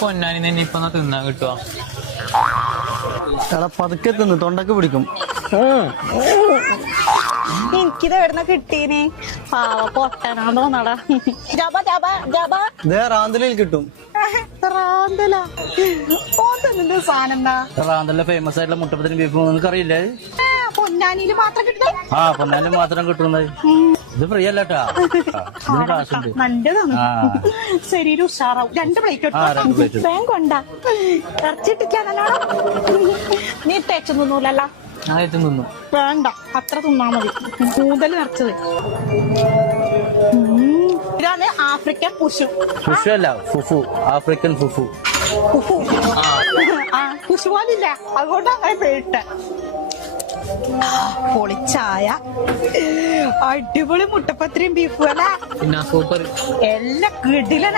പൊന്നാനി തന്നെ ഇപ്പൊ തിന്നാൻ കിട്ടുവാ. പതുക്കെ തിന്ന് തൊണ്ടക്ക് പിടിക്കും. എനിക്കിത് എവിടുന്ന കിട്ടീനെ? പാവ പൊട്ടനാ തോന്നടാ. ജബ ജബ ജബ റാന്തലിൽ കിട്ടും. റാന്തല ഓന്തെന്തിന്റെ സാധനം എന്താ? റാന്തലിലെ ഫേമസ് ആയിട്ടുള്ള മുട്ടപ്പത്തിന് ബീഫ് നിങ്ങൾക്ക് അറിയില്ലേ? പൊന്നാനിയില് മാത്രം കിട്ടേ? പൊന്നാലിൽ മാത്രം കിട്ടുന്നത്. ഇത് ഫ്രീ അല്ലട്ടാ, ഇതിന് കാശുണ്ട്. നല്ലതാണ്, ശരീരം ഉഷാറാവും. 2 പ്ലേറ്റ് വേഗം കൊണ്ടാ. ഇറച്ചിട്ടില്ല നല്ലോണം. നീ തേച്ചു തിന്നൂലല്ലോ? തിന്നു. വേണ്ട, അത്ര തിന്നാ മതി. കൂടുതൽ നിറച്ചത്. ഇതാണ് ആഫ്രിക്കൻ പുഷു. ഫുഷു അല്ല, ഫുഫു. African fufu. പുഷു പോലില്ല, അതുകൊണ്ട് അങ്ങനെ പേരിട്ട. പൊളിച്ചായ അടിപൊളി മുട്ടപ്പത്തിരിയും ബീഫും അല്ല, പിന്നെ സൂപ്പർ എല്ലാം കിടില.